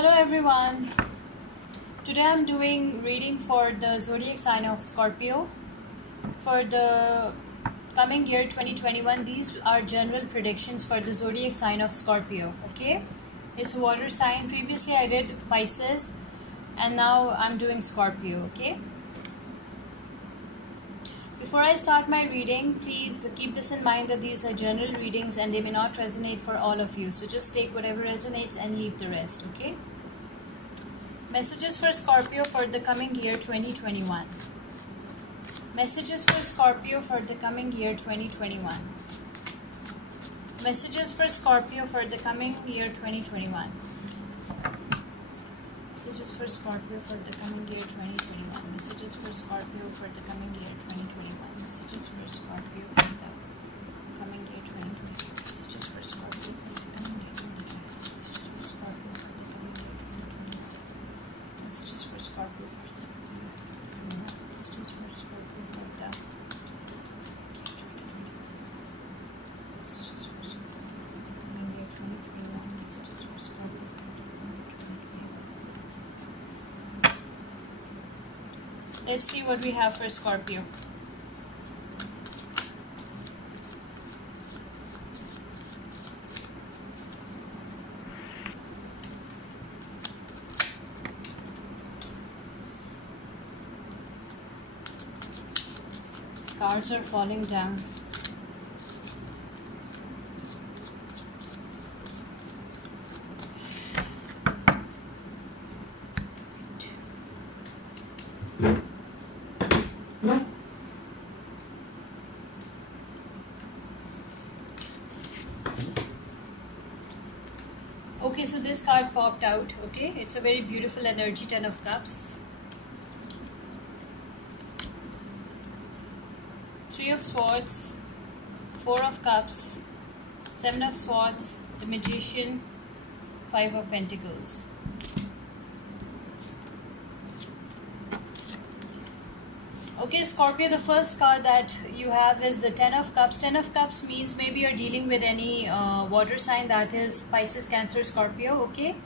Hello everyone. Today I'm doing reading for the zodiac sign of Scorpio for the coming year 2021. These are general predictions for the zodiac sign of Scorpio. Okay, it's a water sign. Previously I did Pisces and now I'm doing Scorpio. Okay, before I start my reading, please keep this in mind that these are general readings and they may not resonate for all of you. So just take whatever resonates and leave the rest, okay? Messages for Scorpio for the coming year 2021. Messages for Scorpio for the coming year 2021. Messages for Scorpio for the coming year 2021. Messages for Scorpio for the coming year 2021. Messages for Scorpio for the coming year 2021. Messages for Scorpio for the coming year 2021. Messages for Scorpio for the coming year 2021. Messages for Scorpio for the coming year 2021. Messages for Scorpio for the messages for Scorpio for the messages for Scorpio for the coming year 2021. Messages for Scorpio for the coming year 2021. Let's see what we have for Scorpio. Cards are falling down. Okay, so this card popped out. Okay, it's a very beautiful energy, 10 of Cups, 3 of Swords, 4 of Cups, 7 of Swords, the Magician, 5 of Pentacles. Okay, Scorpio, the first card that you have is the 10 of Cups. 10 of Cups means maybe you're dealing with any water sign, that is Pisces, Cancer, Scorpio, okay?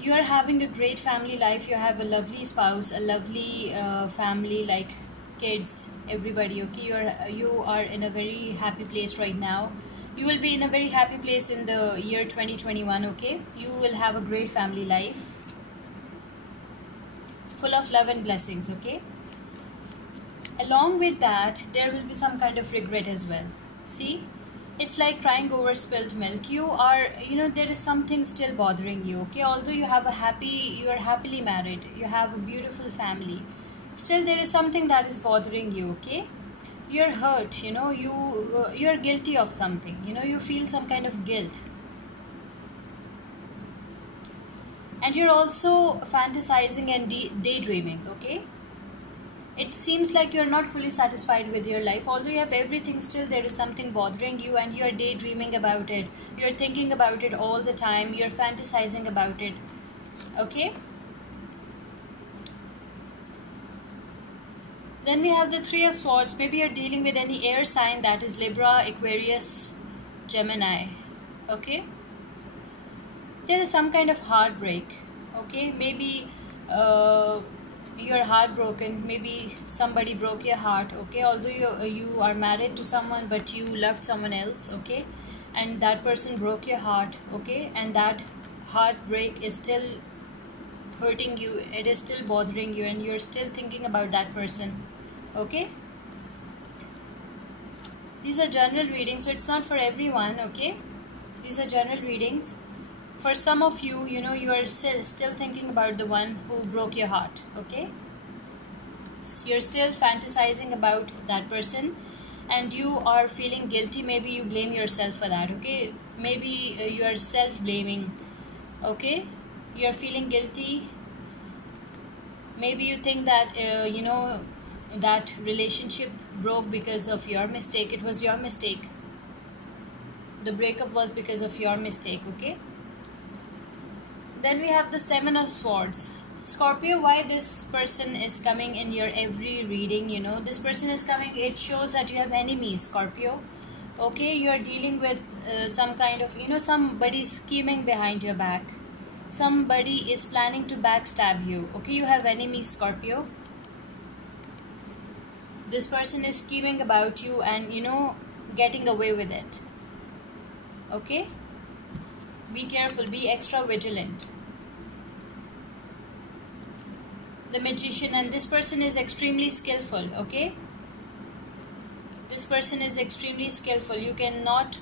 You are having a great family life. You have a lovely spouse, a lovely family, like kids, everybody, okay? You are in a very happy place right now. You will be in a very happy place in the year 2021, okay? You will have a great family life, full of love and blessings, okay? Along with that, there will be some kind of regret as well. See, it's like crying over spilled milk. You are, there is something still bothering you, okay? Although you are happily married, you have a beautiful family, still there is something that is bothering you, okay? You're hurt, you're guilty of something, you feel some kind of guilt. And you're also fantasizing and daydreaming, okay? It seems like you're not fully satisfied with your life. Although you have everything, still there is something bothering you and you're daydreaming about it. You're thinking about it all the time. You're fantasizing about it. Okay? Then we have the 3 of Swords. Maybe you're dealing with any air sign, that is Libra, Aquarius, Gemini. Okay? There is some kind of heartbreak. Okay? Maybe you're heartbroken. Maybe somebody broke your heart, okay? Although you are married to someone, but you loved someone else, okay? And that person broke your heart, okay? And that heartbreak is still hurting you. It is still bothering you and you're still thinking about that person, okay? These are general readings, so it's not for everyone, okay? These are general readings. For some of you, you are still thinking about the one who broke your heart, okay? You're still fantasizing about that person and you are feeling guilty. Maybe you blame yourself for that, okay? Maybe you are self-blaming, okay? You're feeling guilty. Maybe you think that, that relationship broke because of your mistake. It was your mistake. The breakup was because of your mistake, okay? Then we have the 7 of Swords. Scorpio, why this person is coming in your every reading, this person is coming, it shows that you have enemies, Scorpio. Okay, you are dealing with some kind of, somebody scheming behind your back. somebody is planning to backstab you. Okay, you have enemies, Scorpio. This person is scheming about you and getting away with it. Okay, be careful, be extra vigilant. The Magician, and this person is extremely skillful. Okay, this person is extremely skillful. You cannot,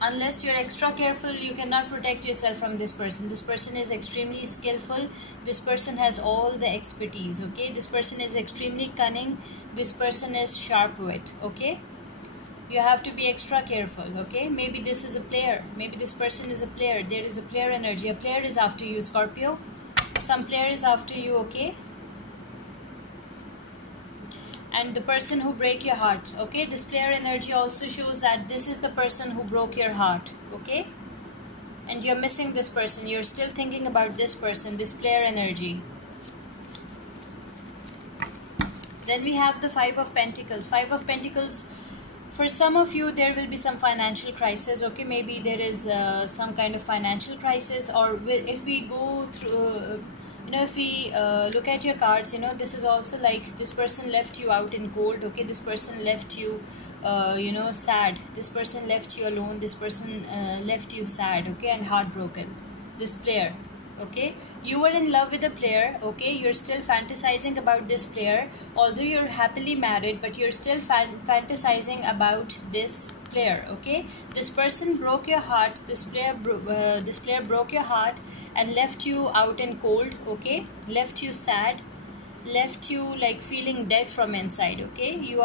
unless you're extra careful, you cannot protect yourself from this person. This person is extremely skillful. This person has all the expertise. Okay, this person is extremely cunning. This person is sharp wit. Okay, you have to be extra careful. Okay, maybe this is a player, maybe this person is a player. There is a player energy. A player is after you, Scorpio. Some player is after you. Okay, and the person who break your heart. Okay, this player energy also shows that this is the person who broke your heart. Okay, and you're missing this person. You're still thinking about this person, this player energy. Then we have the Five of Pentacles. Five of Pentacles, for some of you there will be some financial crisis. Okay, maybe there is some kind of financial crisis, or if we go through if we look at your cards, this is also like this person left you out in cold. Okay, this person left you sad. This person left you alone. This person left you sad. Okay, and heartbroken. This player. Okay, you were in love with a player. Okay, you're still fantasizing about this player, although you're happily married, but you're still fantasizing about this player. Okay, this person broke your heart. This player broke your heart and left you out in cold. Okay, left you sad, left you like feeling dead from inside. Okay, you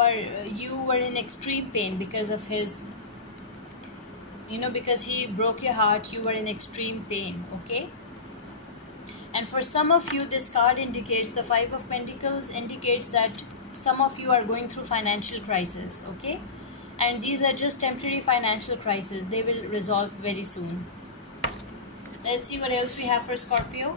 were in extreme pain because of his, because he broke your heart. You were in extreme pain. Okay, and for some of you, this card indicates, the Five of Pentacles indicates that some of you are going through financial crisis. Okay, and these are just temporary financial crises. They will resolve very soon. Let's see what else we have for Scorpio.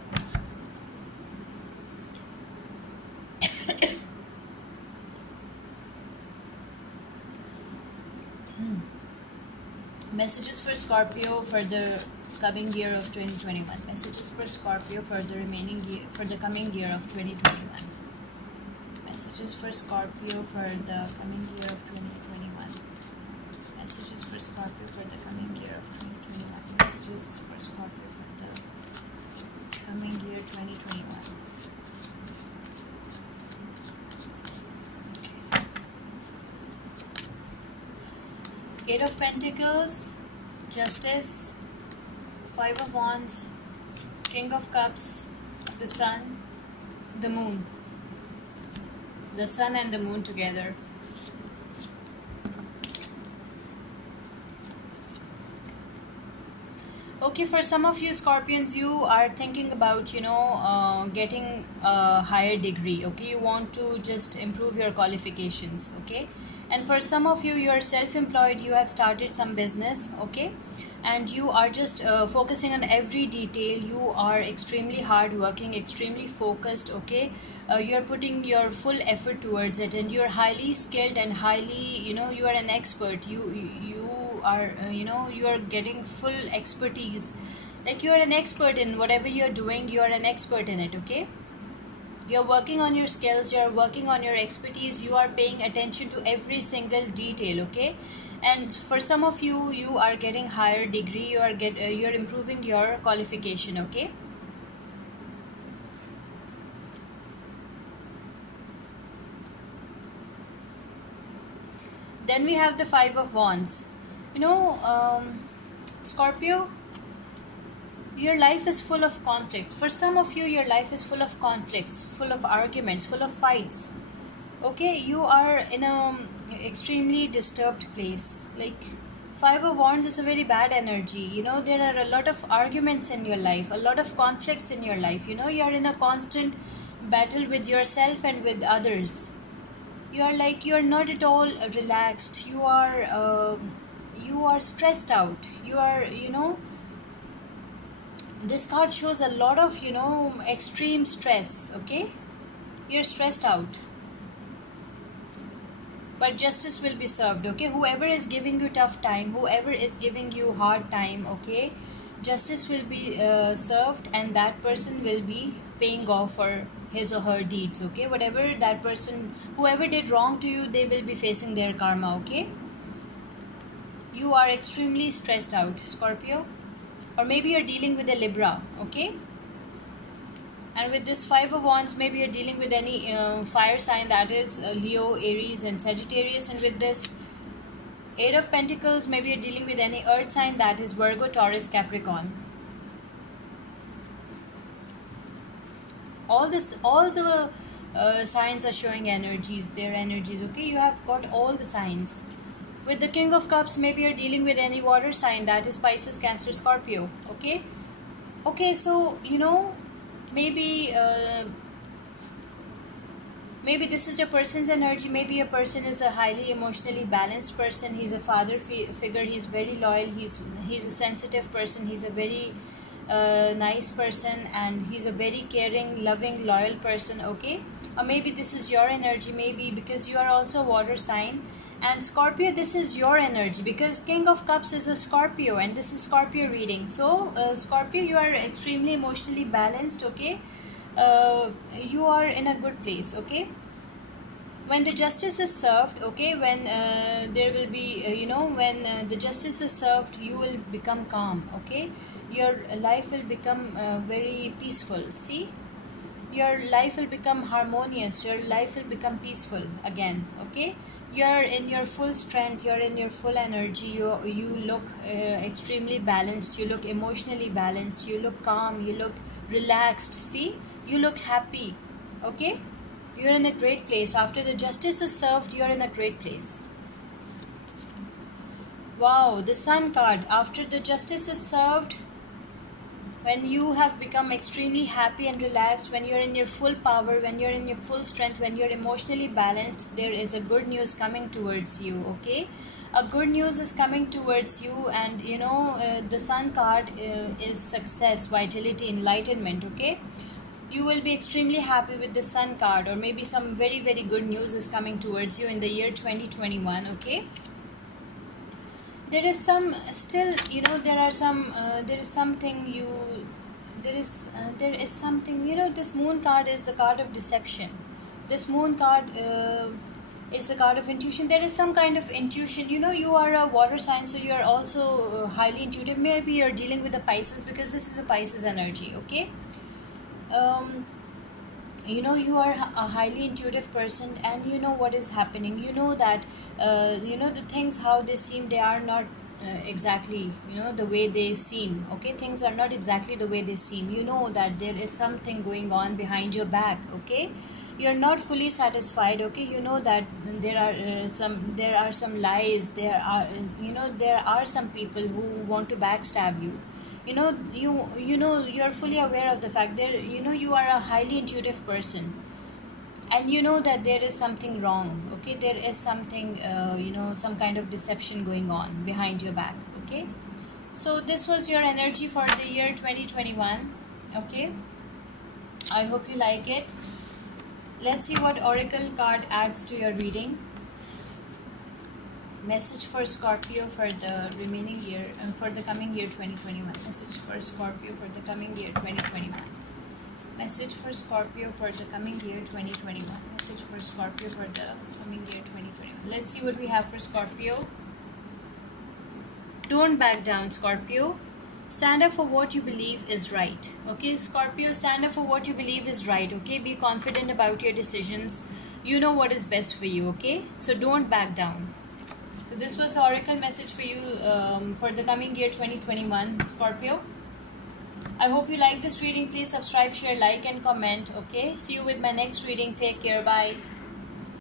Messages for Scorpio for the coming year of 2021. Messages for Scorpio for the remaining year, for the coming year of 2021. Messages for Scorpio for the coming year of 2021. Messages for Scorpio for the coming year of 2021. Messages for Scorpio for the coming year 2021. Eight of Pentacles, Justice, Five of Wands, King of Cups, the Sun, the Moon. The Sun and the Moon together. Okay, for some of you Scorpions, you are thinking about, getting a higher degree. Okay, you want to just improve your qualifications. Okay, and for some of you, you are self-employed. You have started some business. Okay, and you are just focusing on every detail. You are extremely hardworking, extremely focused. Okay, you are putting your full effort towards it, and you are highly skilled and highly, you are an expert. You are you are getting full expertise, like you are an expert in whatever you're doing. You are an expert in it. Okay, you're working on your skills, you're working on your expertise, you are paying attention to every single detail. Okay, and for some of you, you are getting higher degree. You're improving your qualification. Okay, then we have the Five of Wands. Scorpio, your life is full of conflict. For some of you, your life is full of conflicts, full of arguments, full of fights. Okay, you are in a extremely disturbed place. Like, Five of Wands is a very bad energy. There are a lot of arguments in your life, a lot of conflicts in your life. You are in a constant battle with yourself and with others. You are not at all relaxed. You are stressed out. You are, this card shows a lot of, extreme stress. Okay, you're stressed out, but justice will be served. Okay, whoever is giving you tough time, whoever is giving you hard time, okay, justice will be served, and that person will be paying off for his or her deeds. Okay, whatever that person, whoever did wrong to you, they will be facing their karma. Okay, you are extremely stressed out, Scorpio, or maybe you're dealing with a Libra. Okay, and with this Five of Wands, maybe you're dealing with any fire sign, that is Leo, Aries and Sagittarius. And with this Eight of Pentacles, maybe you're dealing with any earth sign, that is Virgo, Taurus, Capricorn. All the signs are showing energies, their energies. Okay, you have got all the signs. With the King of Cups, maybe you're dealing with any water sign, that is Pisces, Cancer, Scorpio. Okay, so maybe maybe this is a person's energy. Maybe a person is a highly emotionally balanced person. He's a father figure. He's very loyal. He's a sensitive person. He's a very nice person, and he's a very caring, loving, loyal person. Okay, or maybe this is your energy. Maybe because you are also a water sign. And Scorpio, this is your energy, because King of Cups is a Scorpio, and this is Scorpio reading. So Scorpio, you are extremely emotionally balanced. Okay, you are in a good place. Okay, when the justice is served, okay, when there will be when the justice is served, you will become calm. Okay, your life will become very peaceful. See, your life will become harmonious, your life will become peaceful again. Okay, you're in your full strength, you're in your full energy, you look extremely balanced, you look emotionally balanced, you look calm, you look relaxed. See, you look happy. Okay, you're in a great place. After the justice is served, you're in a great place. Wow, the Sun card. After the justice is served, when you have become extremely happy and relaxed, when you're in your full power, when you're in your full strength, when you're emotionally balanced, there is a good news coming towards you. Okay, a good news is coming towards you, and the Sun card is success, vitality, enlightenment. Okay, you will be extremely happy with the Sun card, or maybe some very, very good news is coming towards you in the year 2021. Okay, there is some still there is something there is something. This Moon card is the card of deception. This Moon card is the card of intuition. There is some kind of intuition. You are a water sign, so you are also highly intuitive. Maybe you're dealing with a Pisces, because this is a Pisces energy. Okay, you are a highly intuitive person, and you know what is happening. You know that the things how they seem, they are not exactly the way they seem. Okay, things are not exactly the way they seem. You know that there is something going on behind your back. Okay, you're not fully satisfied. Okay, you know that there are some lies. There are some people who want to backstab you. You're fully aware of the fact that you are a highly intuitive person, and you know that there is something wrong. Okay, there is something some kind of deception going on behind your back. Okay, so this was your energy for the year 2021. Okay, I hope you like it. Let's see what oracle card adds to your reading. Message for Scorpio for the remaining year, for the coming year 2021. Message for Scorpio for the coming year 2021. Message for Scorpio for the coming year 2021. Message for Scorpio for the coming year 2021. Let's see what we have for Scorpio. Don't back down, Scorpio. Stand up for what you believe is right. Okay, Scorpio, stand up for what you believe is right. Okay, be confident about your decisions. You know what is best for you. Okay, so don't back down. So this was the oracle message for you for the coming year 2021, Scorpio. I hope you like this reading. Please subscribe, share, like and comment. Okay, see you with my next reading. Take care. Bye.